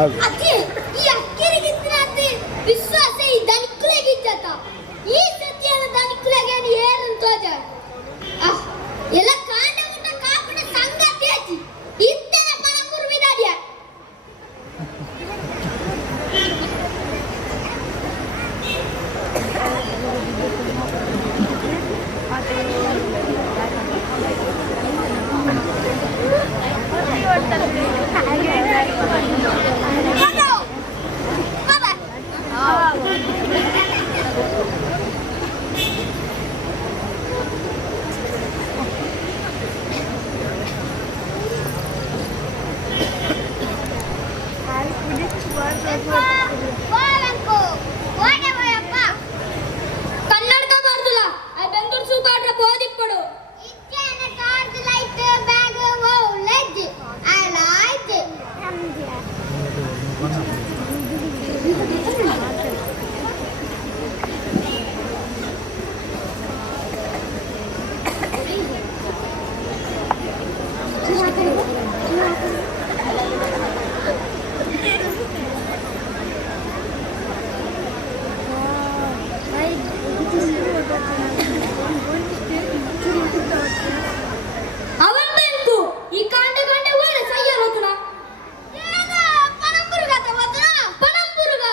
ಅದೇ ಈ ಅಕ್ಕಿರಿಗಿದ್ರೆ ವಿಶ್ವಾಸ ಈ ದನಿಕುಲೆಗಿದ್ದತ ಈ ಸತ್ಯನ ದನಿಕುಲೆಗೆ ಏನಂತ ಎಲ್ಲ ಕಾಂಡ ಮುಟ್ಟ ಕಾಪಡ ಸಂಗತಿ ಆಚಿ ಇತ್ತನ ಪಣಪುರು ವಿದಾಡಿಯ ಕನ್ನಡಕ ಬಾರ್ದುಲ ಬೆಂದೂರು ಸೂಪಾಡ್ರ ಬೋದಿಪ್ಪಡು ಇಚ್ಚೇನ ಟಾರ್ಚ್ ಲೈಟ್ ಬ್ಯಾಗ್ ಓ ಲೆಜ್ ಐ ಲೈಕ್ ಅವಂತೂ ಈ ಕಾಂಡೆ ಕಾಂಡೆ ಒಳ್ಳೆ ಸಯ್ಯರ್ ಹೋಗ್ತಣ ಏನ ಪಣಂಬುರ್ಗ ತವತನ ಪಣಂಬುರ್ಗ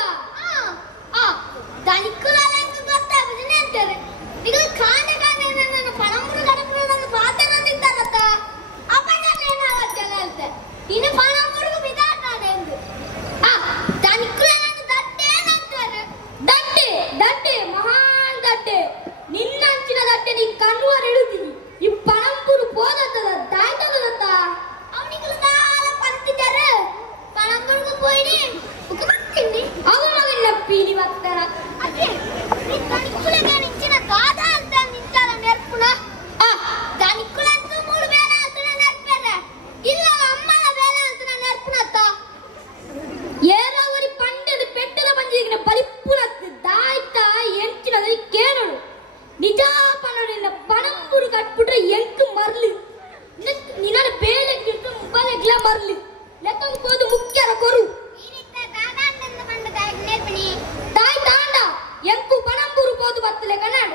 ದನಿಕುಲಲೆಂದು ಗೊತ್ತಾಗುದಿನ ಅಂತಾರೆ ಈಗ ಕಾಂಡೆ ಕಾಂಡೆ ನನ್ನ ಪಣಂಬುರ್ಗ ನನ್ನ ಪಾತನದಿದ್ದಾರತ ಅಪಡನೇನ ಅವತ್ತಲ್ಲ ಅಂತ ಇನ್ನು ಪಣಂಬುರ್ಗ ಬಿದಾಟಾನೆ ಎಂದು ದನಿಕುಲನೆಂದು ದಟ್ಟೆ ಅಂತಾರೆ ದಟ್ಟೆ ದಟ್ಟೆ ಮಹಾನ್ ದಟ್ಟೆ ನಿನ್ನಂಚಿನ ದಟ್ಟೆ ನೀ ಕಣ್ಣುವರ ಇಡುತ್ತೀನಿ ಈ ಪಣಂಪುರು ಪೋದತ್ತದ ದಾಯ್ತದತ್ತ ಅವನಿಗೆ ದಾಲ ಪಂತಿದ್ದಾರೆ ಪಣಂಪುರ್ಗ ಪೋಯಿನಿ ಉಕಮತ್ತಿಂಡಿ ಅವನವೆಲ್ಲ ಪೀನಿ ಬರ್ತಾರ ಅದೇ ನೀ ದನಿಕುಲೆಗೆ ನಿಂಚಿನ ದಾದ ಅಂತ ನಿಂಚಾಲ ನೆರ್ಪುಣ ದನಿಕುಲ ಅಂತ ಮೂರು ಬೇರೆ ಅಂತ ನೆರ್ಪೇರೆ ಇಲ್ಲ ಅಮ್ಮನ ಬೇರೆ ಅಂತ ನೆರ್ಪುಣತ್ತ ಏರಾವರಿ ಪಂಡದ ಪೆಟ್ಟದ ಬಂದಿಗಿನ ಪರಿಪೂರ್ಣ ದಾಯ್ತ ಎಂಚಿನದ ಕೇಳೋಳು ನಿಜಾಪನಿನ ಪಣಂಪುರು ಕಟ್ಬಿಟ್ರೆ ಎಂಕ್ ಮರ್ಲಿ ನಿನ್ನ ಬೇಲೆಗಿಟ್ಟು ಬಲೆಗ್ಲ ಮರ್ಲಿ ಲೆಕ್ಕಂಗ್ ಹೋದು ಮುಖ್ಯರ ಕೊರು ದಾಯ್ ತಾಂಡ ಎಂಕು ಪಣಂಪುರು ಹೋದು ಬತ್ತಲೆ ಕನ್ನಡ